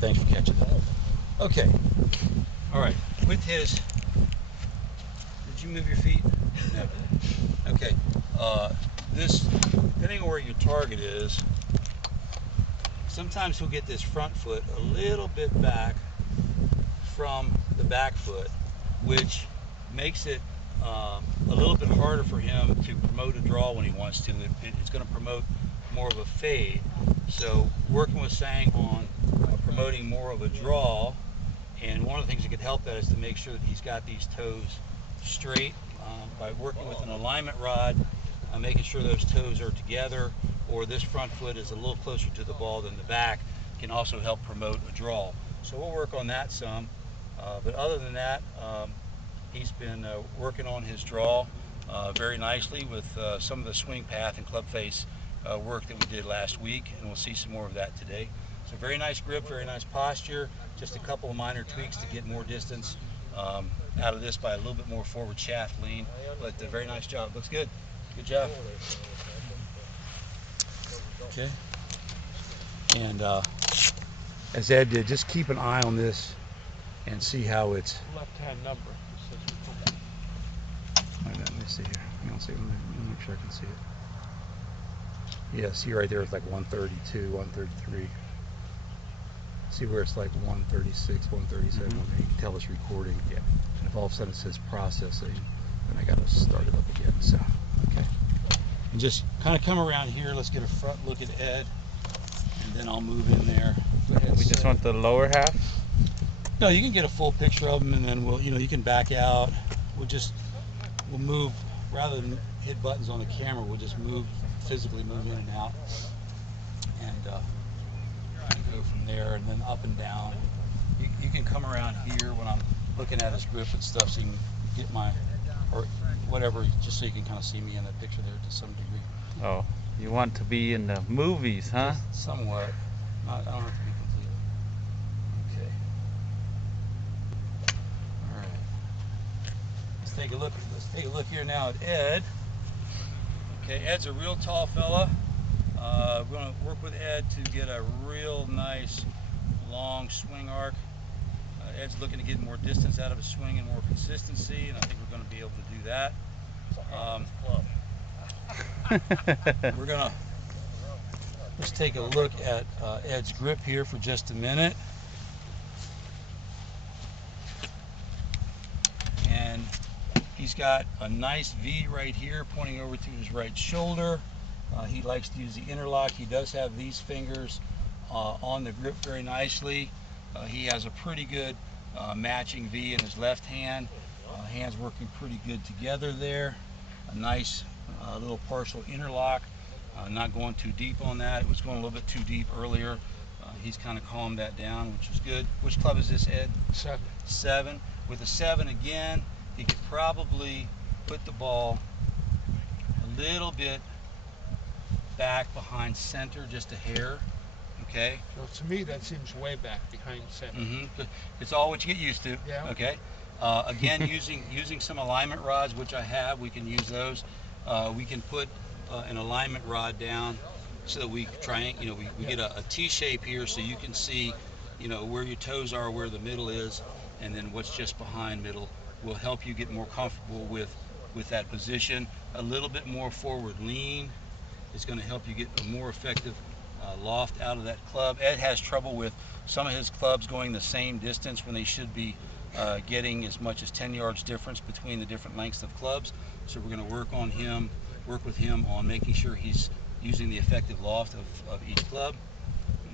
Thanks for catching that. Okay. All right. With his, did you move your feet? No. Okay. This, depending on where your target is, sometimes he'll get this front foot a little bit back from the back foot, which makes it a little bit harder for him to promote a draw when he wants to. It's going to promote more of a fade. So working with Swng on promoting more of a draw, and one of the things that could help that is to make sure that he's got these toes straight by working with an alignment rod, making sure those toes are together, or this front foot is a little closer to the ball than the back, can also help promote a draw. So we'll work on that some, but other than that, he's been working on his draw very nicely with some of the swing path and club face work that we did last week, and we'll see some more of that today. So very nice grip, very nice posture, just a couple of minor tweaks to get more distance out of this by a little bit more forward shaft lean, but a very nice job. Looks good. Good job. Okay. And as Ed did, just keep an eye on this and see how it's left-hand number. Let me see here. Let me make sure I can see it. Yeah, see right there it's like 132, 133. See where it's like 136, 137. You can tell it's recording. Yeah. And if all of a sudden it says processing, then I got to start it up again. So, okay. And just kind of come around here. Let's get a front look at Ed, and then I'll move in there. We just want the lower half? No, you can get a full picture of them, and then we'll, you can back out. We'll move, rather than hit buttons on the camera, we'll just physically move in and out, and go from there, and then up and down. You can come around here when I'm looking at his grip and stuff, so you can get or whatever, just so you can kind of see me in that picture there to some degree. Oh, you want to be in the movies, huh? Just somewhat. I don't have to be completely. Okay. All right. Let's take a look here now at Ed. Okay, Ed's a real tall fella. We're going to work with Ed to get a real nice long swing arc. Ed's looking to get more distance out of his swing and more consistency, and I think we're going to be able to do that. We're going to let's take a look at Ed's grip here for just a minute. And he's got a nice V right here pointing over to his right shoulder. He likes to use the interlock. He does have these fingers on the grip very nicely. He has a pretty good matching V in his left hand. Hands working pretty good together there. A nice little partial interlock. Not going too deep on that. It was going a little bit too deep earlier. He's kind of calmed that down, which is good. Which club is this, Ed? 7. 7. With a 7 again, he could probably put the ball a little bit back behind center, just a hair. Okay. So to me, that seems way back behind center. It's all what you get used to. Yeah. Okay. Again, using some alignment rods, which I have, we can use those. We can put an alignment rod down so that we we get a T shape here, so you can see, where your toes are, where the middle is, and then what's just behind middle will help you get more comfortable with that position. A little bit more forward lean is going to help you get a more effective loft out of that club. Ed has trouble with some of his clubs going the same distance when they should be getting as much as 10 yards difference between the different lengths of clubs. So we're going to work with him on making sure he's using the effective loft of each club.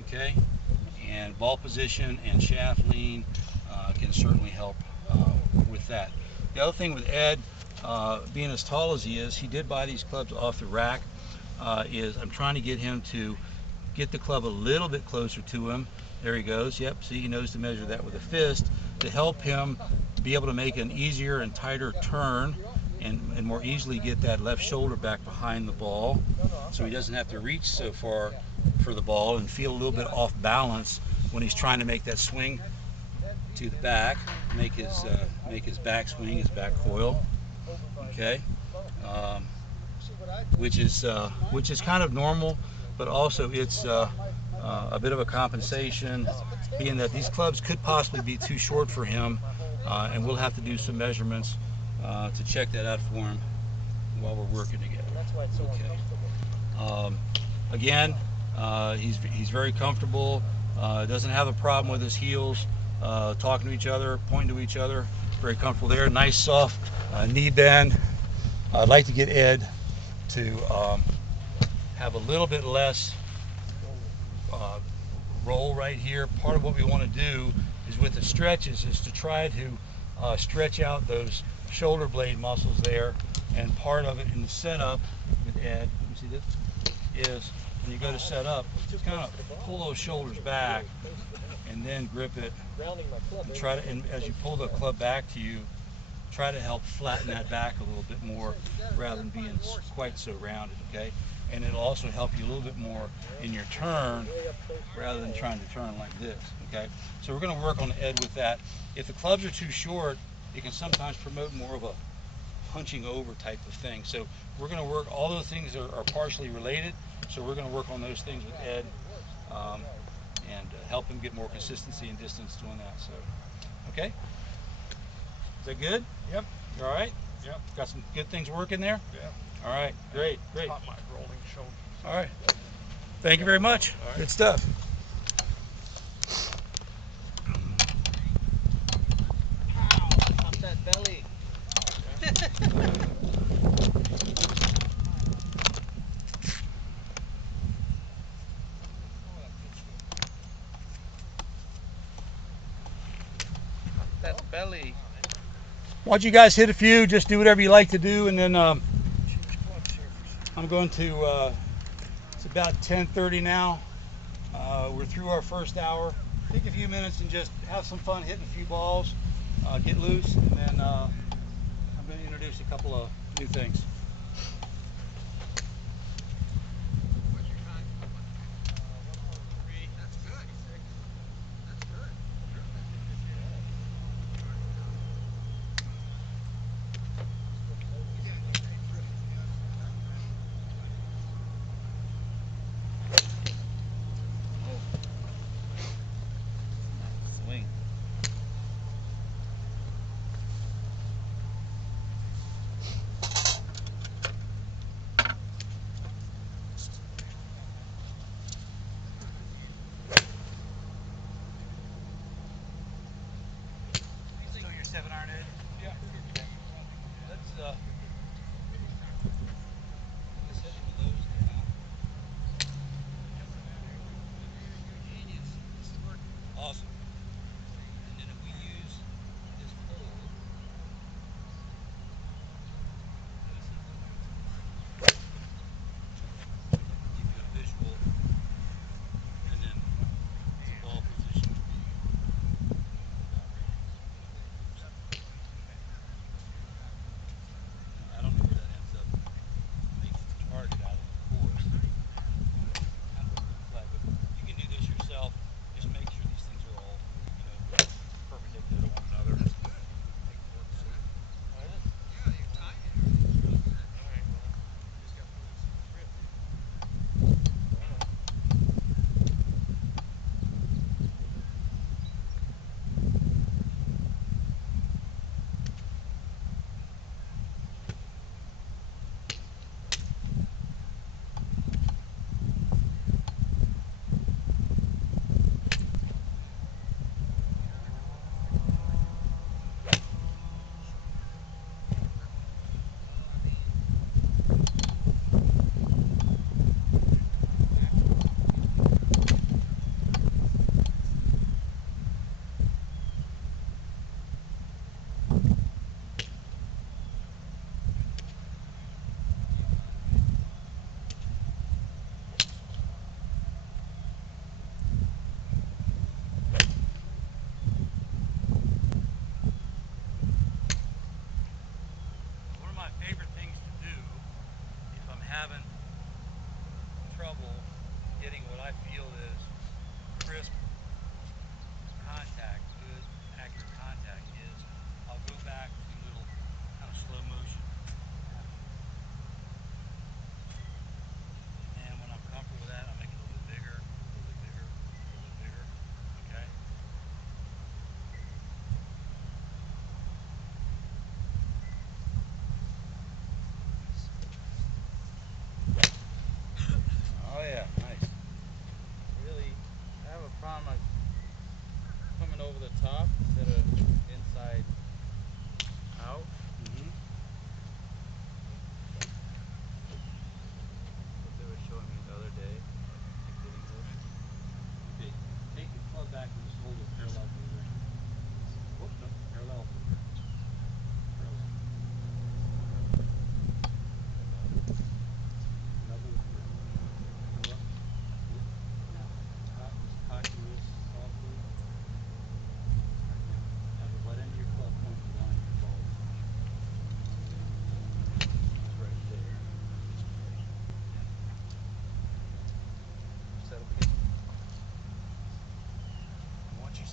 Okay, and ball position and shaft lean can certainly help with that. The other thing with Ed, being as tall as he is, he did buy these clubs off the rack. I'm trying to get him to get the club a little bit closer to him. There he goes. Yep, see, he knows to measure that with a fist to help him be able to make an easier and tighter turn and more easily get that left shoulder back behind the ball, so he doesn't have to reach so far for the ball and feel a little bit off balance when he's trying to make that swing to the back, make his back swing, his back coil. Okay, which is kind of normal, but also it's a bit of a compensation, being that these clubs could possibly be too short for him, and we'll have to do some measurements to check that out for him while we're working together. Okay. Again, he's very comfortable. Doesn't have a problem with his heels talking to each other, pointing to each other. Very comfortable there. Nice soft knee bend. I'd like to get Ed to have a little bit less roll right here. Part of what we want to do is with the stretches is to try to stretch out those shoulder blade muscles there. And part of it in the setup with Ed, you see this, is when you go to set up, just kind of pull those shoulders back and then grip it and try to, and as you pull the club back to you, try to help flatten that back a little bit more rather than being quite so rounded, okay? And it'll also help you a little bit more in your turn rather than trying to turn like this, okay? So we're gonna work on Ed with that. If the clubs are too short, it can sometimes promote more of a hunching over type of thing. So we're gonna work, all those things are partially related, so we're gonna work on those things with Ed and help him get more consistency and distance doing that, so, okay? Is that good? Yep. You all right? Yep. Got some good things working there? Yeah. All right, great. Caught my rolling shoulders. All right. Thank you very much. Right. Good stuff. Pow! Pop that belly. That belly. Why don't you guys hit a few, just do whatever you like to do, and then I'm going to, it's about 10:30 now. We're through our first hour. Take a few minutes and just have some fun hitting a few balls, get loose, and then I'm going to introduce a couple of new things. Swing.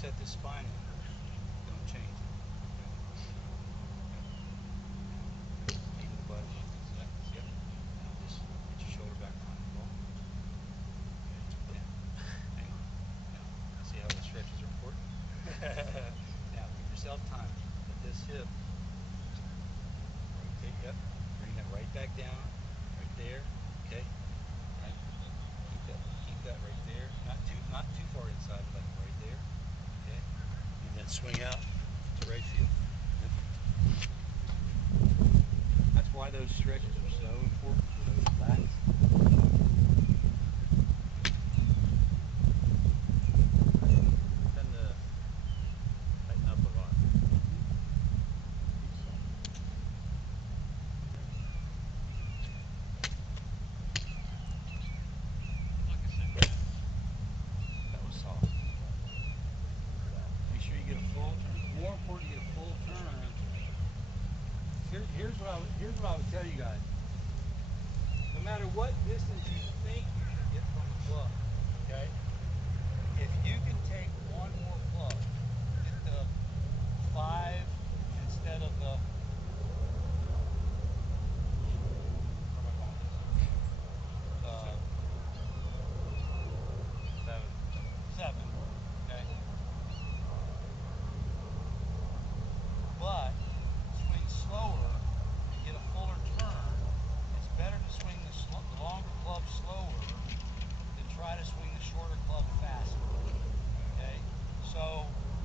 set the spine in. Don't change it. Keep the butt in. Yep. Now just get your shoulder back behind the ball. Okay. Now, hang on. Now, see how the stretches are important? Now, give yourself time. Let this hip rotate. Yep. Bring that right back down. Right there. Okay. Right. Keep that right there. Not too far inside, but like right there. Okay. And then swing out to right field. Yep. That's why those stretches are so important for those bats. Tend to tighten up a lot. That was soft. Make sure you get a full turn. It's more important to get a full turn. Here's what I would tell you guys. No matter what distance you think you should get from the club, okay? If you can take one more club, get the 5 instead of the 7, okay? But swing slower and get a fuller turn. It's better to swing the longer club slower than try to swing the shorter club faster. Okay? So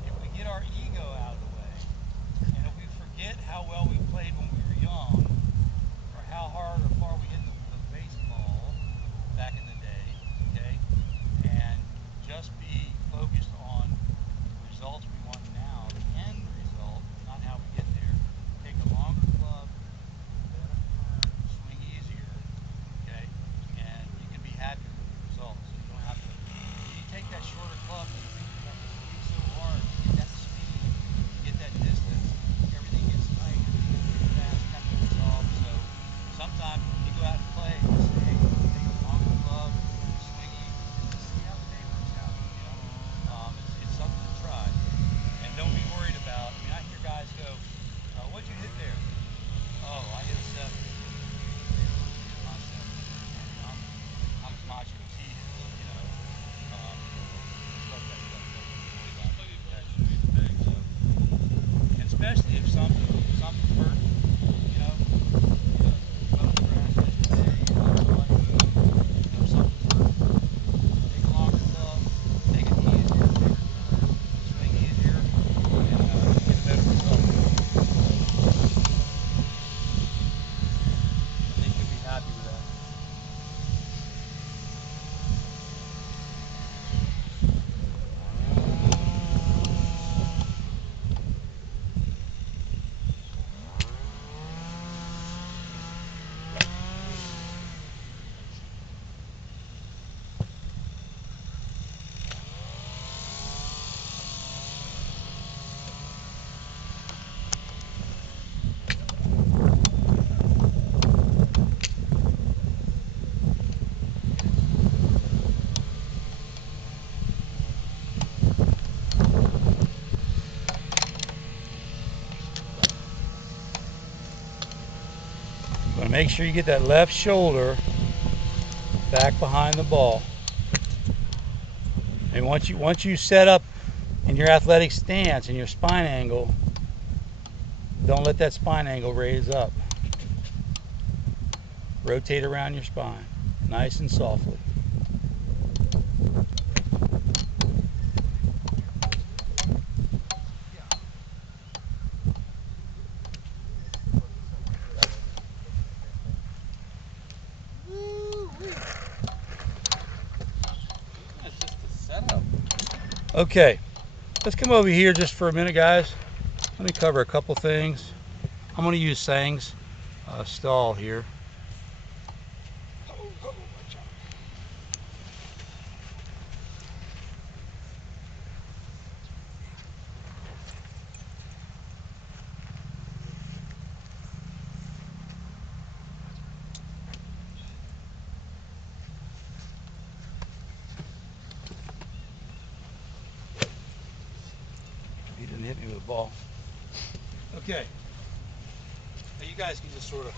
if we get our ego out of the way, and if we forget how well we played when we were young, or how hard or far we hit the baseball back in the day, okay, and just be focused on the results we want now, the end result, not how we get there. Take a longer club, better turn, swing easier, okay, and you can be happy with the results. So you don't have to. When you take that shorter club and you think you have to swing so hard to get that speed, to get that distance, everything gets tight, everything gets really fast, tempo is off. So sometimes when you go out and play, just say, hey, take a longer club, swing easy, just see how the day works out. You know, it's something to try, and don't be worried about. I mean, I hear guys go, "What'd you hit there?" "Oh, I hit a 7." My 7. I'm as macho as he is, you know. Stuff that stuff doesn't worry about. And especially if something's hurt, you know. Mowed the grass yesterday, something's hurt. Take a longer club, take it easier, bigger turn, swing easier, and get a better result. I think you'll be happy with that. But make sure you get that left shoulder back behind the ball. And once you set up in your athletic stance and your spine angle, don't let that spine angle raise up. Rotate around your spine, nice and softly. It's just the setup. Okay, let's come over here just for a minute, guys. Let me cover a couple things. I'm going to use Swng's stall here. ball. Okay. Now you guys can just sort of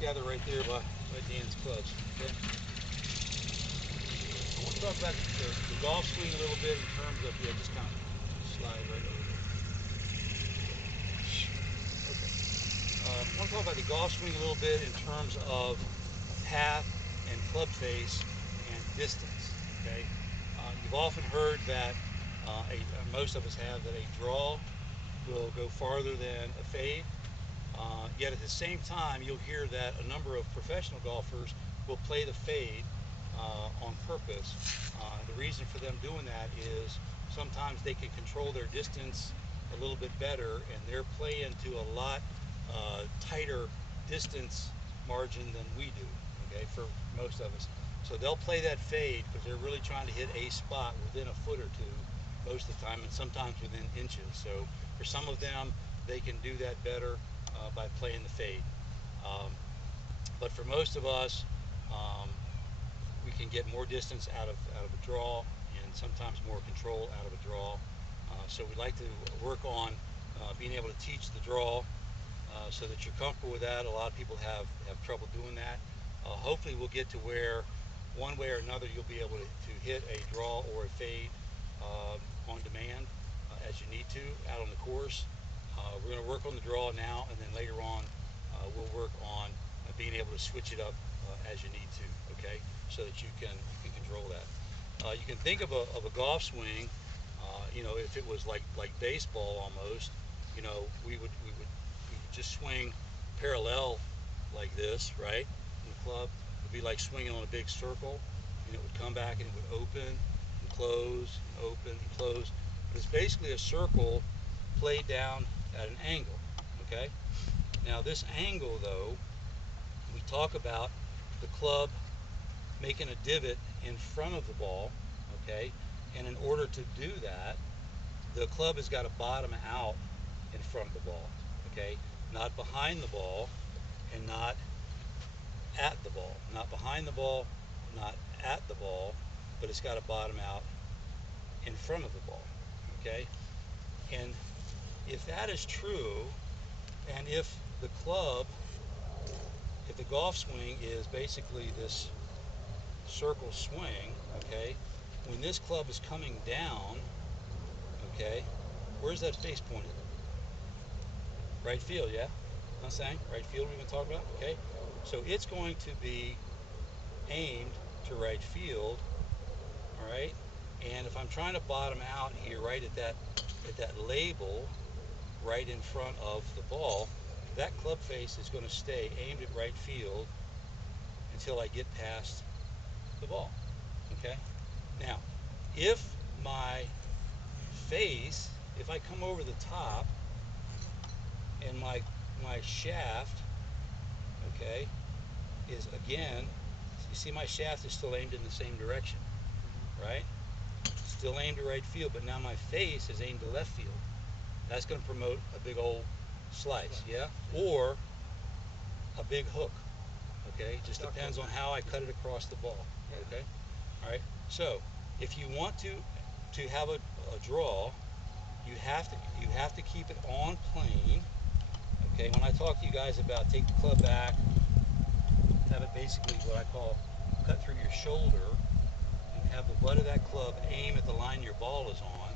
gather right there by Dan's clubs. Okay. I want to talk about the golf swing a little bit in terms of, yeah, just kind of slide right over there. Okay. I want to talk about the golf swing a little bit in terms of path and club face and distance. Okay. You've often heard that most of us have that a draw will go farther than a fade. Yet at the same time, you'll hear that a number of professional golfers will play the fade on purpose. The reason for them doing that is sometimes they can control their distance a little bit better, and they're playing to a lot tighter distance margin than we do, okay, for most of us. So they'll play that fade because they're really trying to hit a spot within a foot or two most of the time, and sometimes within inches. So for some of them, they can do that better by playing the fade. But for most of us, we can get more distance out of a draw, and sometimes more control out of a draw. So we like to work on being able to teach the draw so that you're comfortable with that. A lot of people have trouble doing that. Hopefully we'll get to where one way or another you'll be able to hit a draw or a fade on demand as you need to out on the course. We're going to work on the draw now, and then later on we'll work on being able to switch it up as you need to, okay, so that you can control that. You can think of a golf swing, you know, if it was like baseball almost, you know, we would just swing parallel like this, right? In the club, it would be like swinging on a big circle, and it would come back and it would open and close and open and close. But it's basically a circle played down at an angle, okay? Now this angle, though, we talk about the club making a divot in front of the ball, okay? And in order to do that, the club has got to bottom out in front of the ball, okay? Not behind the ball and not at the ball. Not behind the ball, not at the ball, but it's got to bottom out in front of the ball, okay? And if that is true, and if the club, if the golf swing is basically this circle swing, okay, when this club is coming down, okay, where's that face pointed? Right field, yeah? I'm saying right field we've been talking about, okay? So it's going to be aimed to right field, all right? And if I'm trying to bottom out here right at that label right in front of the ball, that club face is going to stay aimed at right field until I get past the ball, okay? Now, if my face, if I come over the top and my shaft, okay, is again, you see my shaft is still aimed in the same direction, right? Still aimed to right field, but now my face is aimed to left field. That's going to promote a big old slice, yeah? Or a big hook, okay? Just depends on how I cut it across the ball, okay? All right, so if you want to have a draw, you have to keep it on plane, okay? When I talk to you guys about take the club back, have it basically what I call cut through your shoulder, and have the butt of that club aim at the line your ball is on,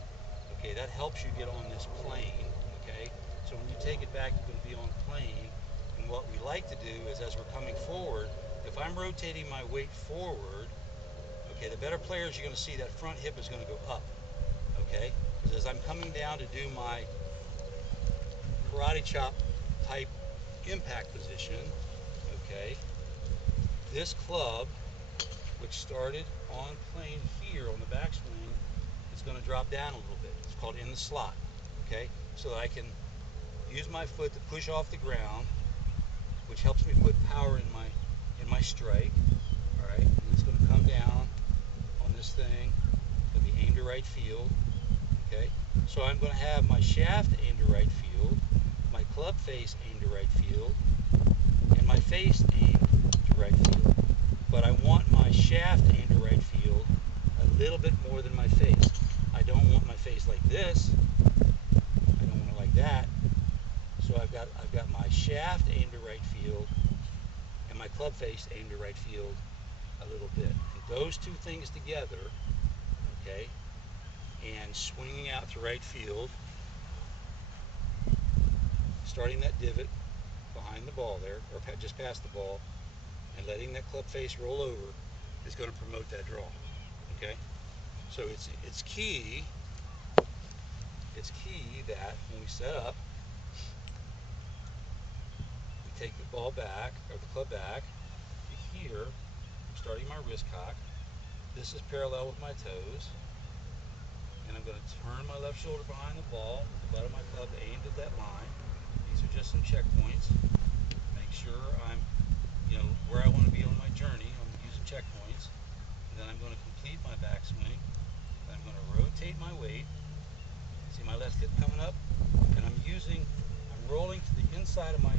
okay? That helps you get on this plane, okay? So when you take it back, you're going to be on plane, and what we like to do is as we're coming forward, if I'm rotating my weight forward, okay, the better players, you're going to see that front hip is going to go up, okay? Because as I'm coming down to do my karate chop type impact position, okay, this club, which started on plane here on the backswing, is going to drop down a little bit. It's called in the slot, okay? So that I can use my foot to push off the ground, which helps me put power in my strike, all right? And it's going to come down on this thing, it'll be aimed to right field, okay? So I'm going to have my shaft aimed to right field, my club face aimed to right field, and my face aimed to right field. But I want my shaft aimed to right field a little bit more than my face. I don't want my face like this. I don't want that, so I've got my shaft aimed to right field and my club face aimed to right field a little bit. And those two things together, okay, and swinging out to right field, starting that divot behind the ball there, or just past the ball, and letting that club face roll over is going to promote that draw. Okay, so it's key. It's key that when we set up, we take the ball back or the club back to here. I'm starting my wrist cock. This is parallel with my toes, and I'm going to turn my left shoulder behind the ball with the butt of my club aimed at that line. These are just some checkpoints. Make sure I'm, where I want to be on my journey. I'm using checkpoints. And then I'm going to complete my backswing. Then I'm going to rotate my weight. See my left hip coming up? And I'm rolling to the inside of my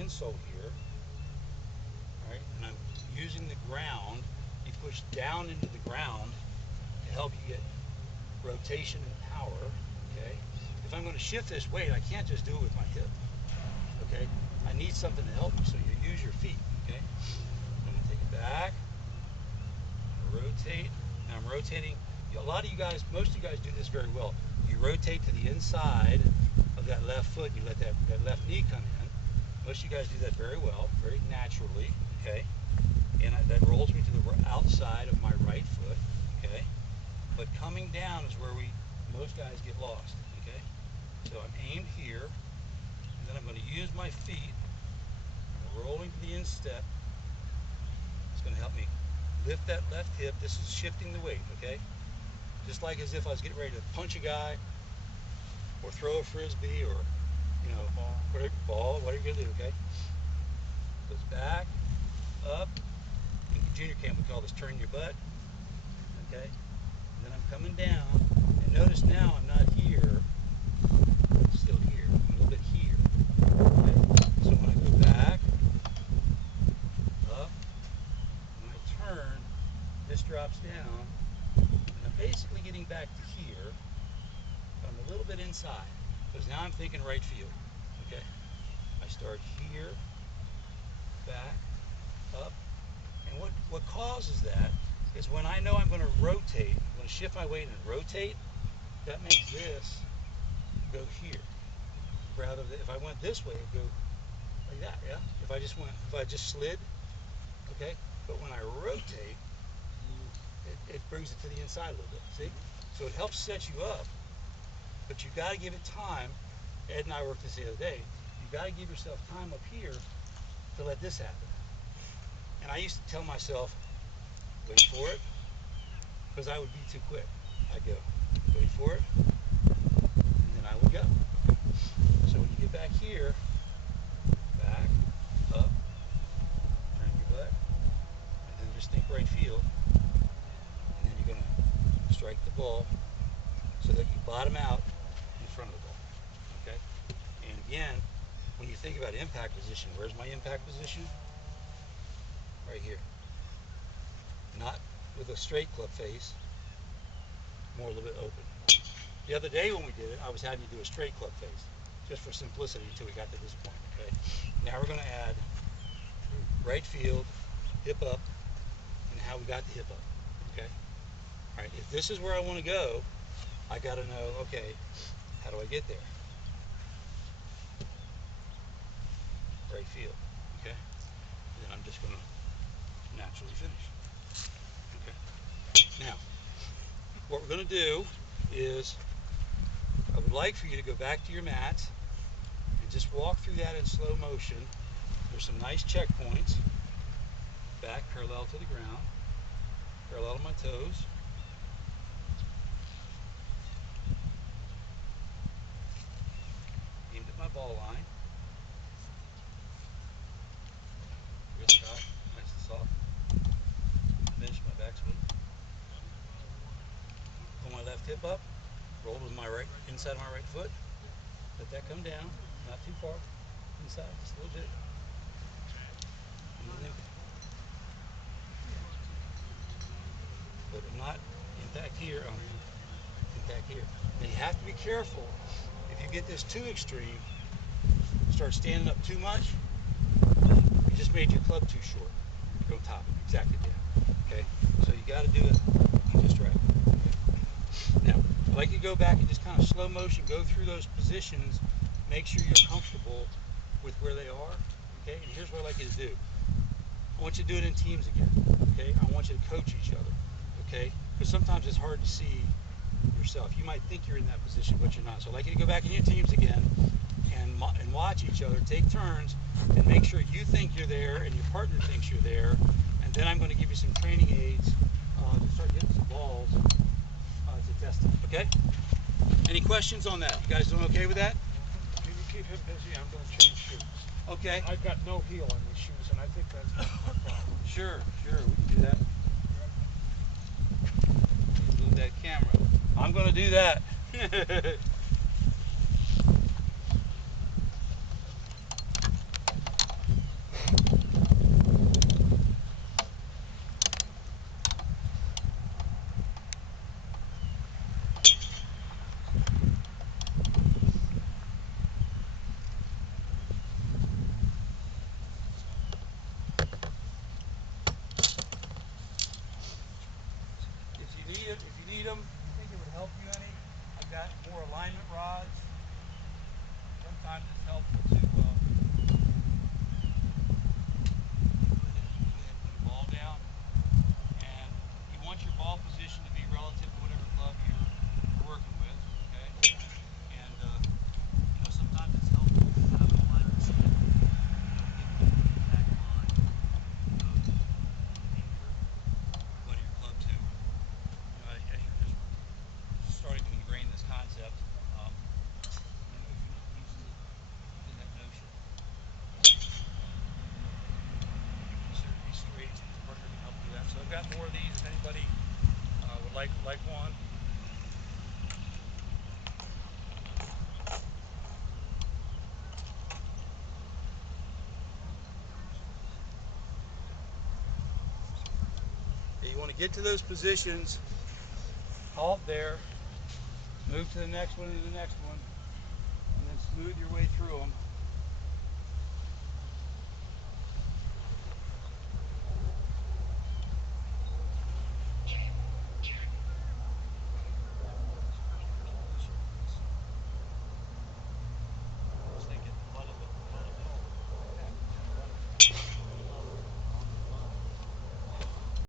insole here. All right, and I'm using the ground. You push down into the ground to help you get rotation and power. Okay. If I'm going to shift this weight, I can't just do it with my hip. Okay. I need something to help me, so you use your feet. Okay. I'm going to take it back. Rotate. Now I'm rotating. A lot of you guys, most of you guys do this very well. You rotate to the inside of that left foot. You let that left knee come in. Most of you guys do that very well, very naturally. Okay. And that rolls me to the outside of my right foot. Okay. But coming down is where most guys get lost. Okay. So I'm aimed here, and then I'm going to use my feet, rolling to the instep. It's going to help me lift that left hip. This is shifting the weight, okay? Just like as if I was getting ready to punch a guy or throw a frisbee or, whatever you're going to do, okay? Goes back, up. In junior camp, we call this turn your butt, okay? And then I'm coming down, and notice now I'm not here, I'm still here. I'm a little bit here, okay? So when I go back, up, when I turn, this drops down, and I'm basically getting back to here, but I'm a little bit inside, because now I'm thinking right field, okay? I start here, back, up, and what causes that is when I know I'm going to rotate, I'm going to shift my weight and rotate, that makes this go here. Rather than if I went this way, it would go like that, yeah? If I just slid, okay? But when I rotate, it brings it to the inside a little bit, see? So it helps set you up, but you got to give it time. Ed and I worked this the other day. You got to give yourself time up here to let this happen. And I used to tell myself, wait for it, because I would be too quick. I'd go, wait for it, and then I would go. So when you get back here, back, up, turn your butt, and then just think right field, and then you're going to strike the ball so that you bottom out in front of the ball, okay? And again, when you think about impact position, where's my impact position? Right here. Not with a straight club face, more a little bit open. The other day when we did it, I was having you do a straight club face, just for simplicity until we got to this point, okay? Now we're going to add right field, hip up, and how we got the hip up, okay? All right, if this is where I want to go, I got to know, okay, how do I get there? Right field, okay? And then I'm just going to naturally finish. Okay. Now, what we're going to do is, I would like for you to go back to your mats and just walk through that in slow motion. There's some nice checkpoints. Back parallel to the ground, parallel to my toes. Aimed at my ball line. Wrist cock, nice and soft. Finish my backswing. Pull my left hip up. Roll with my inside of my right foot. Let that come down, not too far. Inside, just a little bit. And then but I'm not impact here, impact here. Now you have to be careful If you get this too extreme, start standing up too much, you just made your club too short. Go top it, exactly down. Okay? So you got to do it just right. Okay? Now, I'd like you to go back and just kind of slow motion, go through those positions, make sure you're comfortable with where they are. Okay? And here's what I'd like you to do. I want you to do it in teams again. Okay? I want you to coach each other. Okay? Because sometimes it's hard to see yourself. You might think you're in that position, but you're not. So I'd like you to go back in your teams again and watch each other, take turns, and make sure you think you're there and your partner thinks you're there. And then I'm going to give you some training aids to start getting some balls to test it. Okay? Any questions on that? You guys doing okay with that? Can you keep him busy? I'm going to change shoes. Okay. I've got no heel on these shoes, and I think that's my problem. Sure, we can do that. Move that camera. I'm going to do that. If you need them, you think it would help you any? I've got more alignment rods. Sometimes it's helpful to go ahead and put a ball down. And you want your ball position to be relative to whatever club you're working with. Okay? And you know, sometimes it's helpful to have an alignment set. Give it a back line. Your club to. As you're just starting to ingrain this concept, if you're not using it in that notion, these straights, this partner can help do that. So I've got more of these if anybody would like one. Okay, you want to get to those positions, halt there, move to the next one and the next one, and then smooth your way through them.